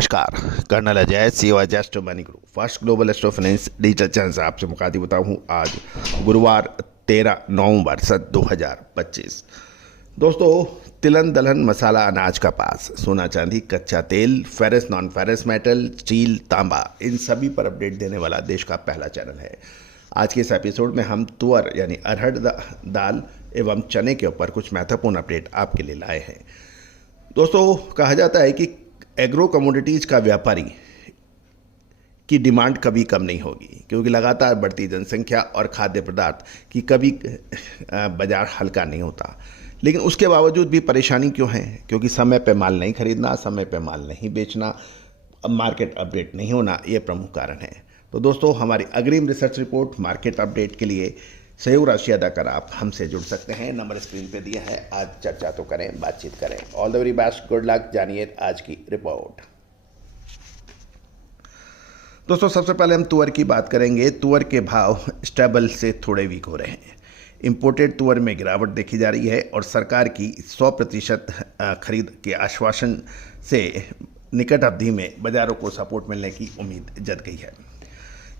नमस्कार। कर्नल अजय सेवा just money group first global astro finance digital channel से आपसे मुखातिब होता हूँ। आज गुरुवार 13 नवंबर सन 2025। दोस्तों, तिलहन दलहन मसाला अनाज कपास सोना चांदी कच्चा तेल ferrous non ferrous metal steel तांबा इन सभी पर अपडेट देने वाला देश का पहला चैनल है। आज के इस एपिसोड में हम तुअर यानी अरहर दाल एवं चने के ऊपर कुछ महत्वपूर्ण अपडेट आपके लिए लाए हैं। दोस्तों, कहा जाता है कि एग्रो कमोडिटीज़ का व्यापारी की डिमांड कभी कम नहीं होगी, क्योंकि लगातार बढ़ती जनसंख्या और खाद्य पदार्थ की कभी बाजार हल्का नहीं होता। लेकिन उसके बावजूद भी परेशानी क्यों है? क्योंकि समय पे माल नहीं खरीदना, समय पे माल नहीं बेचना, मार्केट अपडेट नहीं होना, ये प्रमुख कारण है। तो दोस्तों, हमारी अग्रिम रिसर्च रिपोर्ट मार्केट अपडेट के लिए सहयोग राशि अदा कर आप हमसे जुड़ सकते हैं। नंबर स्क्रीन पे दिया है। आज चर्चा तो करें, बातचीत करें। All the very best, good luck. जानिए आज की रिपोर्ट। दोस्तों, सबसे पहले हम तुअर की बात करेंगे। तुअर के भाव स्टेबल से थोड़े वीक हो रहे हैं। इंपोर्टेड तुअर में गिरावट देखी जा रही है और सरकार की 100% खरीद के आश्वासन से निकट अवधि में बाजारों को सपोर्ट मिलने की उम्मीद जत गई है।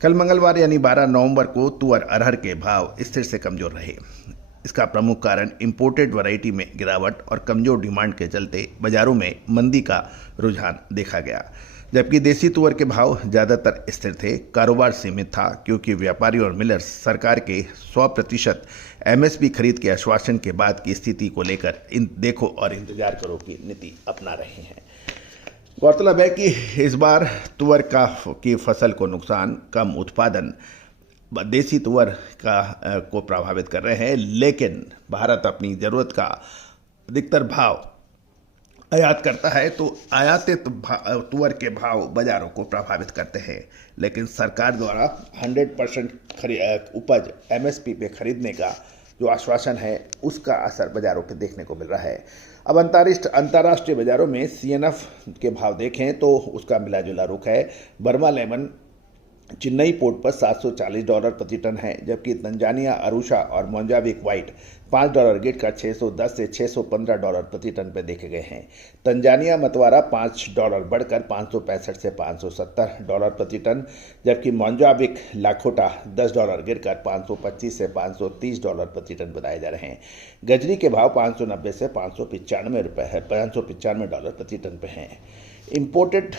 कल मंगलवार यानी 12 नवंबर को तुअर अरहर के भाव स्थिर से कमजोर रहे। इसका प्रमुख कारण इंपोर्टेड वैरायटी में गिरावट और कमजोर डिमांड के चलते बाजारों में मंदी का रुझान देखा गया, जबकि देसी तुअर के भाव ज़्यादातर स्थिर थे। कारोबार सीमित था क्योंकि व्यापारी और मिलर्स सरकार के 100% एमएसपी खरीद के आश्वासन के बाद की स्थिति को लेकर देखो और इंतजार करो की नीति अपना रहे हैं। गौरतलब है कि इस बार तुअर की फसल को नुकसान, कम उत्पादन देसी तुअर को प्रभावित कर रहे हैं, लेकिन भारत अपनी ज़रूरत का अधिकतर भाव आयात करता है, तो आयातित तुअर के भाव बाज़ारों को प्रभावित करते हैं। लेकिन सरकार द्वारा 100% उपज एमएसपी पे खरीदने का जो आश्वासन है, उसका असर बाज़ारों पे देखने को मिल रहा है। अब अंतर्राष्ट्रीय बाज़ारों में सीएनएफ के भाव देखें तो उसका मिला जुला रुख है। बर्मा लेमन चेन्नई पोर्ट पर $740 प्रति टन है, जबकि तंजानिया अरुषा और मोजाम्बिक वाइट $5 गिरकर $610 से $615 प्रति टन पर देखे गए हैं। तंजानिया मतवारा $5 बढ़कर $565 से $570 प्रति टन, जबकि मोजाम्बिक लाखोटा $10 गिरकर $525 से $530 प्रति टन बताए जा रहे हैं। गजरी के भाव $590 से $595 प्रति टन पर हैं। इंपोर्टेड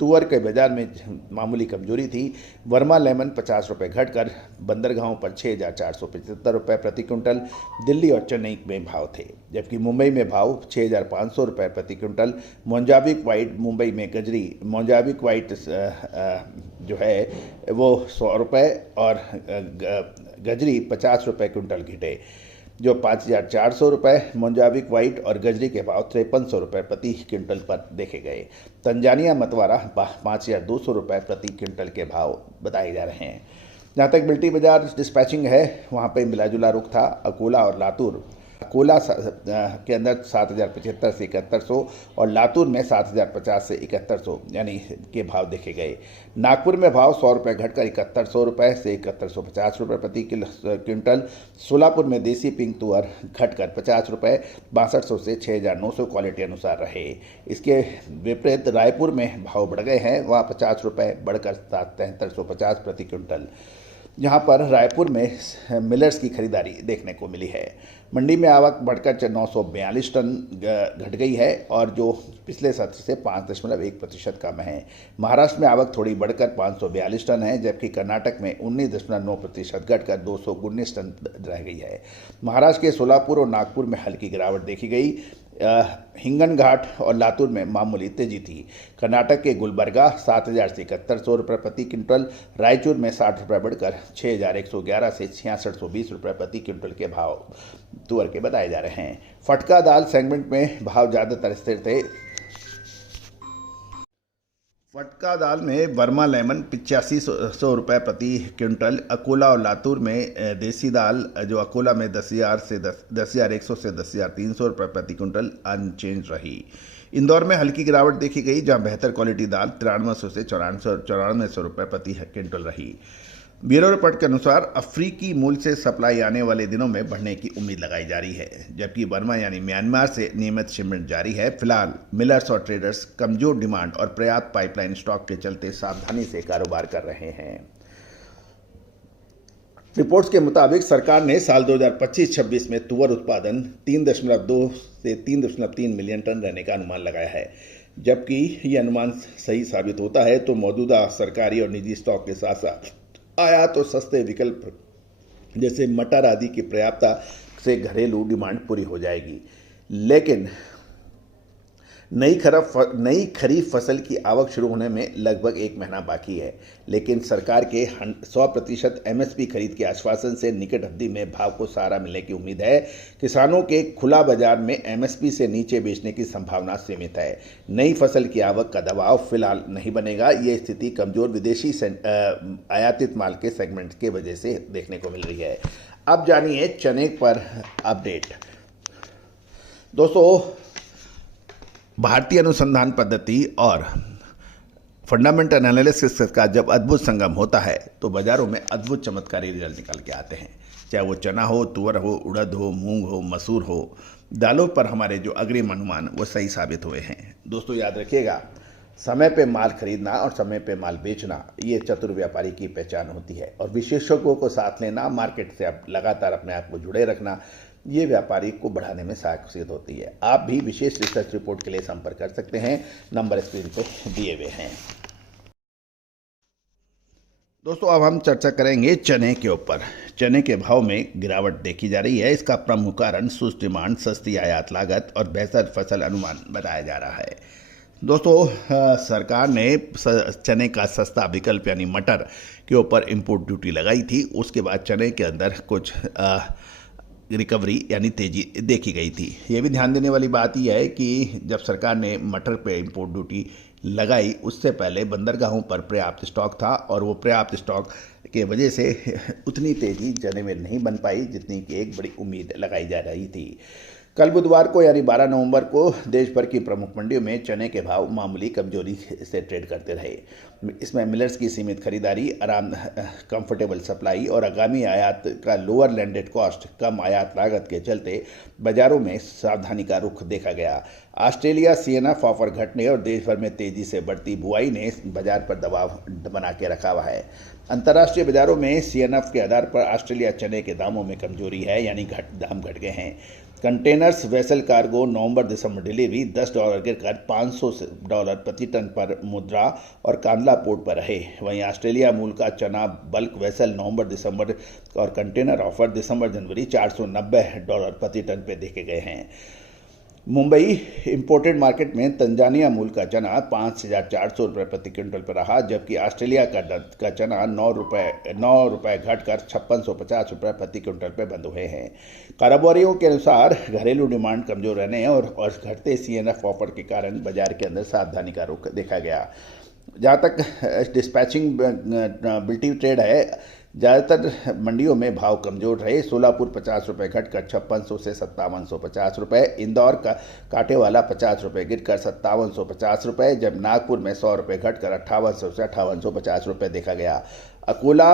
तुअर के बाजार में मामूली कमजोरी थी। वर्मा लेमन ₹50 घटकर बंदरगाहों पर ₹6,475 प्रति क्विंटल दिल्ली और चेन्नई में भाव थे, जबकि मुंबई में भाव ₹6,500 प्रति क्विंटल। मोजाम्बिक वाइट मुंबई में मोजाम्बिक वाइट जो है वो ₹100 और गजरी ₹50 क्विंटल घटे, जो ₹5,400 मोजाम्बिक वाइट और गजरी के भाव ₹5300 प्रति क्विंटल पर देखे गए। तंजानिया मतवारा ₹5,200 प्रति क्विंटल के भाव बताए जा रहे हैं। जहाँ तक मिल्टी बाजार डिस्पैचिंग है, वहाँ पे मिला जुला रुख था। अकोला और लातूर, अकोला के अंदर 7,075 से 7,100 और लातूर में 7,050 से 7,100 यानी के भाव देखे गए। नागपुर में भाव ₹100 घटकर ₹7,100 से ₹7,150 प्रति क्विंटल। सोलापुर में देसी पिंक तुअर घटकर ₹50 6200 से 6,900 क्वालिटी अनुसार रहे। इसके विपरीत रायपुर में भाव बढ़ गए हैं, वहाँ ₹50 बढ़कर 7,350 प्रति क्विंटल। यहाँ पर रायपुर में मिलर्स की खरीदारी देखने को मिली है। मंडी में आवक बढ़कर 942 टन घट गई है और जो पिछले सत्र से 5.1% कम है। महाराष्ट्र में आवक थोड़ी बढ़कर 542 टन है, जबकि कर्नाटक में 19.9% घटकर 219 टन रह गई है। महाराष्ट्र के सोलापुर और नागपुर में हल्की गिरावट देखी गई। हिंगन घाट और लातूर में मामूली तेजी थी। कर्नाटक के गुलबर्गा 7,000 से 7,100 प्रति क्विंटल, रायचूर में ₹60 बढ़कर 6,111 से 6,620 प्रति क्विंटल के भाव तुअर के बताए जा रहे हैं। फटका दाल सेगमेंट में भाव ज़्यादातर स्थिर थे। फटका दाल में बर्मा लेमन ₹8500 प्रति क्विंटल। अकोला और लातूर में देसी दाल जो अकोला में 10,100 से 10,300 प्रति क्विंटल अनचेंज रही। इंदौर में हल्की गिरावट देखी गई, जहां बेहतर क्वालिटी दाल 9300 से 9400 प्रति क्विंटल रही। ब्यूरो रिपोर्ट के अनुसार अफ्रीकी मूल से सप्लाई आने वाले दिनों में बढ़ने की उम्मीद लगाई जा रही है, जबकि बर्मा यानी म्यांमार से नियमित शिपमेंट जारी है। फिलहाल मिलर्स और ट्रेडर्स कमजोर डिमांड और पर्याप्त पाइपलाइन स्टॉक के चलते सावधानी से कारोबार कर रहे हैं। रिपोर्ट्स के मुताबिक सरकार ने साल 2025-26 में तुअर उत्पादन 3.2 से 3.3 मिलियन टन रहने का अनुमान लगाया है। जबकि यह अनुमान सही साबित होता है तो मौजूदा सरकारी और निजी स्टॉक के साथ साथ आयात और सस्ते विकल्प जैसे मटर आदि की पर्याप्तता से घरेलू डिमांड पूरी हो जाएगी। लेकिन नई खरीफ फसल की आवक शुरू होने में लगभग 1 महीना बाकी है, लेकिन सरकार के 100% एमएसपी खरीद के आश्वासन से निकट अवधि में भाव को सहारा मिलने की उम्मीद है। किसानों के खुला बाजार में एमएसपी से नीचे बेचने की संभावना सीमित है। नई फसल की आवक का दबाव फिलहाल नहीं बनेगा। ये स्थिति कमजोर विदेशी आयातित माल के सेगमेंट के वजह से देखने को मिल रही है। अब जानिए चने पर अपडेट। दोस्तों, भारतीय अनुसंधान पद्धति और फंडामेंटल एनालिसिस का जब अद्भुत संगम होता है तो बाजारों में अद्भुत चमत्कारी रिजल्ट निकल के आते हैं। चाहे वो चना हो, तुअर हो, उड़द हो, मूंग हो, मसूर हो, दालों पर हमारे जो अग्रिम अनुमान वो सही साबित हुए हैं। दोस्तों, याद रखिएगा, समय पे माल खरीदना और समय पे माल बेचना ये चतुर व्यापारी की पहचान होती है, और विशेषज्ञों को साथ लेना, मार्केट से अब लगातार अपने आप को जुड़े रखना, ये व्यापारी को बढ़ाने में सहायक सिद्ध होती है। आप भी विशेष रिसर्च रिपोर्ट के लिए संपर्क कर सकते हैं, नंबर स्क्रीन पे दिए हुए हैं। दोस्तों, अब हम चर्चा करेंगे चने के ऊपर। चने के भाव में गिरावट देखी जा रही है। इसका प्रमुख कारण सुस्त डिमांड, सस्ती आयात लागत और बेहतर फसल अनुमान बताया जा रहा है। दोस्तों, सरकार ने चने का सस्ता विकल्प यानी मटर के ऊपर इंपोर्ट ड्यूटी लगाई थी। उसके बाद चने के अंदर कुछ रिकवरी यानी तेजी देखी गई थी। ये भी ध्यान देने वाली बात यह है कि जब सरकार ने मटर पे इंपोर्ट ड्यूटी लगाई, उससे पहले बंदरगाहों पर पर्याप्त स्टॉक था, और वो पर्याप्त स्टॉक के वजह से उतनी तेजी चने में नहीं बन पाई जितनी कि एक बड़ी उम्मीद लगाई जा रही थी। कल बुधवार को यानी 12 नवंबर को देश भर की प्रमुख मंडियों में चने के भाव मामूली कमजोरी से ट्रेड करते रहे। इसमें मिलर्स की सीमित खरीदारी, कंफर्टेबल सप्लाई और आगामी आयात का लोअर लैंडेड कॉस्ट, कम आयात लागत के चलते बाजारों में सावधानी का रुख देखा गया। ऑस्ट्रेलिया सीएनएफ ऑफर घटने और देश भर में तेजी से बढ़ती बुआई ने बाजार पर दबाव बना के रखा हुआ है। अंतर्राष्ट्रीय बाजारों में सीएनएफ के आधार पर ऑस्ट्रेलिया चने के दामों में कमजोरी है, यानी दाम घट गए हैं। कंटेनर्स वेसल कार्गो नवंबर-दिसंबर डिलीवरी $10 गिरकर $500 प्रति टन पर मुद्रा और कांदला पोर्ट पर रहे। वहीं ऑस्ट्रेलिया मूल का चना बल्क वेसल नवंबर-दिसंबर और कंटेनर ऑफर दिसंबर-जनवरी $490 प्रति टन पर देखे गए हैं। मुंबई इंपोर्टेड मार्केट में तंजानिया मूल का चना $5,400 प्रति क्विंटल पर रहा, जबकि ऑस्ट्रेलिया का चना $9 घटकर $5650 प्रति क्विंटल पर बंद हुए हैं। कारोबारियों के अनुसार घरेलू डिमांड कमजोर रहने और घटते सीएनएफ ऑफर के कारण बाजार के अंदर सावधानी का रुख देखा गया। जहाँ तक डिस्पैचिंग बिल्टी ट्रेड है, ज़्यादातर मंडियों में भाव कमजोर रहे। सोलापुर ₹50 घटकर 5600 से ₹5750, इंदौर का कांटेवाला ₹50 गिरकर ₹5750, जब नागपुर में ₹100 घटकर 5800 से ₹5850 देखा गया। अकोला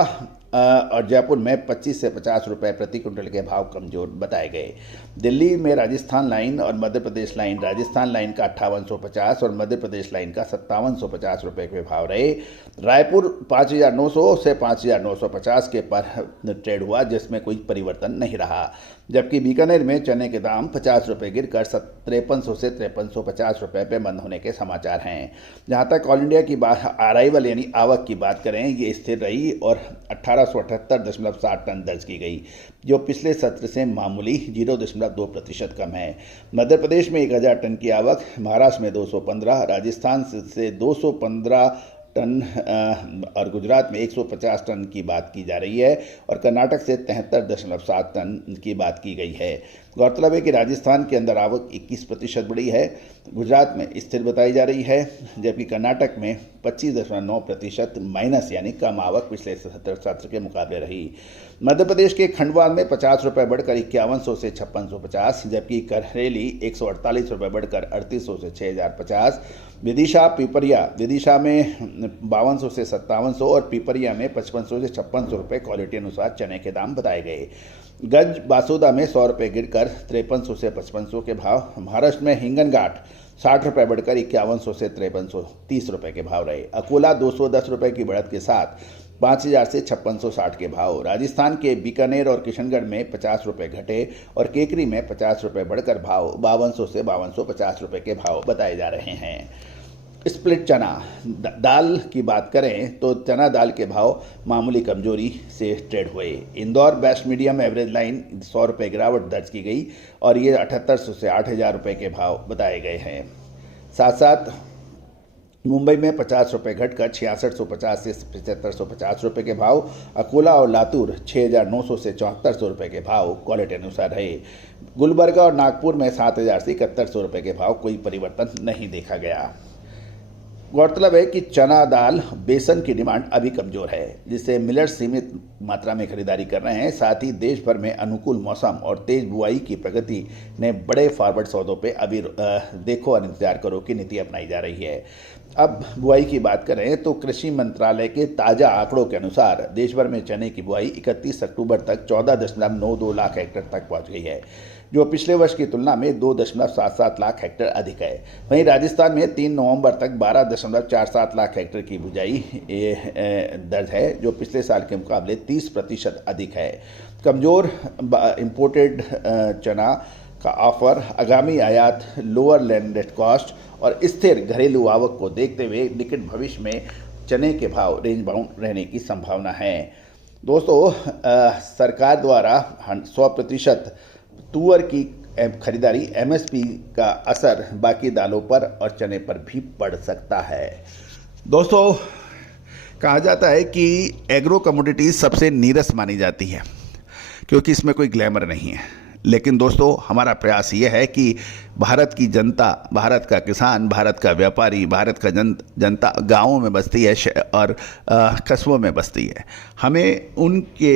और जयपुर में 25 से ₹50 प्रति क्विंटल के भाव कमजोर बताए गए। दिल्ली में राजस्थान लाइन और मध्य प्रदेश लाइन, राजस्थान लाइन का 5850 और मध्य प्रदेश लाइन का ₹5750 के भाव रहे। रायपुर 5900 से 5950 के पर ट्रेड हुआ, जिसमें कोई परिवर्तन नहीं रहा, जबकि बीकानेर में चने के दाम ₹50 गिरकर 5300 से 5350 पे बंद होने के समाचार हैं। जहां तक ऑल इंडिया की अराइवल यानी आवक की बात करें, ये स्थिर रही और 1878.60 टन दर्ज की गई, जो पिछले सत्र से मामूली 0.2% कम है। मध्य प्रदेश में 1000 टन की आवक, महाराष्ट्र में 215, राजस्थान से 215 टन और गुजरात में 150 टन की बात की जा रही है, और कर्नाटक से 73.7 टन की बात की गई है। गौरतलब है कि राजस्थान के अंदर आवक 21% बढ़ी है, गुजरात में स्थिर बताई जा रही है, जबकि कर्नाटक में 25.9% माइनस यानी कम आवक पिछले सत्र के मुकाबले रही। मध्य प्रदेश के खंडवा में ₹50 बढ़कर 5100 से 5650, जबकि करेली ₹148 बढ़कर 3800 से 6050, विदिशा पिपरिया, विदिशा में 5200 से 5700 और पिपरिया में 5500 से 5600 रुपये क्वालिटी अनुसार चने के दाम बताए गए। गंज बासुदा में 100 रुपये गिरकर 5300 से 5500 के भाव। महाराष्ट्र में हिंगनघाट 60 रुपये बढ़कर 5100 से 5330 रुपये के भाव रहे। अकोला 210 रुपये की बढ़त के साथ 5000 से 5660 के भाव। राजस्थान के बीकानेर और किशनगढ़ में 50 रुपये घटे और केकरी में 50 रुपये बढ़कर भाव 5200 से 5250 रुपये के भाव बताए जा रहे हैं। स्प्लिट चना दाल की बात करें तो चना दाल के भाव मामूली कमजोरी से ट्रेड हुए। Indore best medium average line 100 रुपये गिरावट दर्ज की गई और ये 7800 से 8000 रुपये के भाव बताए गए हैं। साथ साथ मुंबई में 50 रुपये घटकर 6650 से 7550 रुपये के भाव। अकोला और लातूर 6900 से 7400 रुपये के भाव क्वालिटी अनुसार रहे। गुलबर्गा और नागपुर में 7000 से 7100 रुपये के भाव कोई परिवर्तन नहीं देखा गया। गौरतलब है कि चना दाल बेसन की डिमांड अभी कमज़ोर है, जिससे मिलर्स सीमित मात्रा में खरीदारी कर रहे हैं। साथ ही देश भर में अनुकूल मौसम और तेज बुआई की प्रगति ने बड़े फॉरवर्ड सौदों पे अभी देखो और इंतजार करो की नीति अपनाई जा रही है। अब बुआई की बात करें तो कृषि मंत्रालय के ताज़ा आंकड़ों के अनुसार देश भर में चने की बुआई 31 अक्टूबर तक 14.92 लाख हेक्टेयर तक पहुंच गई है, जो पिछले वर्ष की तुलना में 2.77 लाख हेक्टेयर अधिक है। वहीं राजस्थान में 3 नवंबर तक 12.47 लाख हेक्टेयर की बुआई दर्ज है, जो पिछले साल के मुकाबले 30% अधिक है। कमज़ोर इम्पोर्टेड चना का ऑफर, आगामी आयात, लोअर लैंडेड कॉस्ट और स्थिर घरेलू आवक को देखते हुए निकट भविष्य में चने के भाव रेंज बाउंड रहने की संभावना है। दोस्तों, सरकार द्वारा 100% तुअर की खरीदारी एमएसपी का असर बाकी दालों पर और चने पर भी पड़ सकता है। दोस्तों, कहा जाता है कि एग्रो कमोडिटीज सबसे नीरस मानी जाती है क्योंकि इसमें कोई ग्लैमर नहीं है। लेकिन दोस्तों, हमारा प्रयास ये है कि भारत की जनता, भारत का किसान, भारत का व्यापारी, भारत का जनता गाँवों में बसती है और कस्बों में बसती है। हमें उनके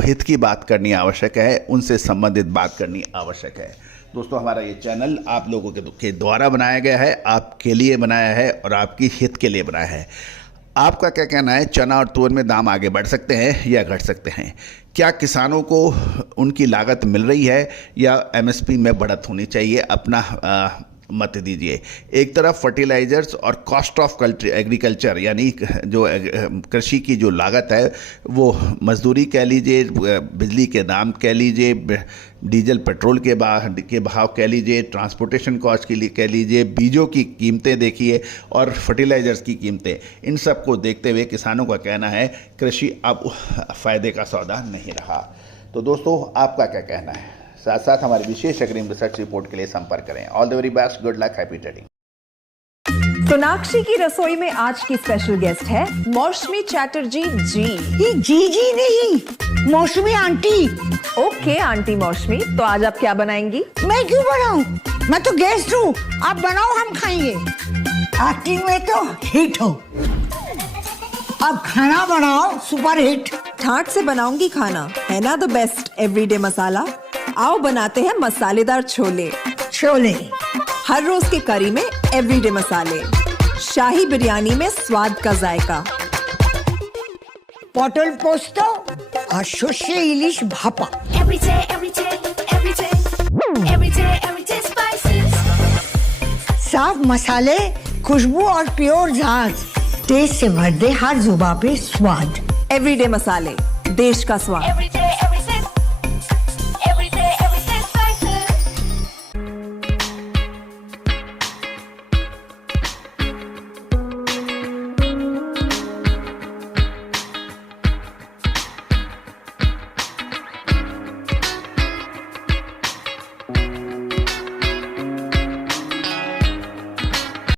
हित की बात करनी आवश्यक है, उनसे संबंधित बात करनी आवश्यक है। दोस्तों, हमारा ये चैनल आप लोगों के द्वारा बनाया गया है, आपके लिए बनाया है और आपकी हित के लिए बनाया है। आपका क्या कहना है, चना और तुअर में दाम आगे बढ़ सकते हैं या घट सकते हैं? क्या किसानों को उनकी लागत मिल रही है या एमएसपी में बढ़त होनी चाहिए? अपना मत दीजिए। एक तरफ फर्टिलाइजर्स और कॉस्ट ऑफ एग्रीकल्चर यानी जो कृषि की जो लागत है, वो मजदूरी कह लीजिए, बिजली के दाम कह लीजिए, डीजल पेट्रोल के भाव कह लीजिए, ट्रांसपोर्टेशन कॉस्ट के लिए कह लीजिए, बीजों की कीमतें देखिए और फर्टिलाइजर्स की कीमतें, इन सब को देखते हुए किसानों का कहना है कृषि अब फ़ायदे का सौदा नहीं रहा। तो दोस्तों, आपका क्या कहना है? साथ साथ हमारी विशेष अग्रिम रिसर्च रिपोर्ट के लिए संपर्क करें। All the very best, good luck, happy trading. Sonakshi की रसोई में आज की स्पेशल गेस्ट है मौसमी चैटर्जी जी। ये जी नहीं, मौसमी आंटी। ओके आंटी मौसमी, तो आज आप क्या बनाएंगी? मैं क्यों बनाऊं? मैं तो गेस्ट हूँ, आप बनाओ, हम खाएंगे। एक्टिंग में तो हिट हो, अब खाना बनाओ सुपर हिट। ठाट से बनाऊंगी खाना, है ना द बेस्ट एवरीडे मसाला। आओ बनाते हैं मसालेदार छोले। छोले हर रोज की करी में एवरीडे मसाले, शाही बिरयानी में स्वाद का जायका। पटल पोस्तो और सर्षे इलिश भापा। साफ मसाले, खुशबू और प्योर झांझ, टेस्ट से भर दे हर जुबान पे स्वाद। एवरीडे मसाले, देश का स्वाद।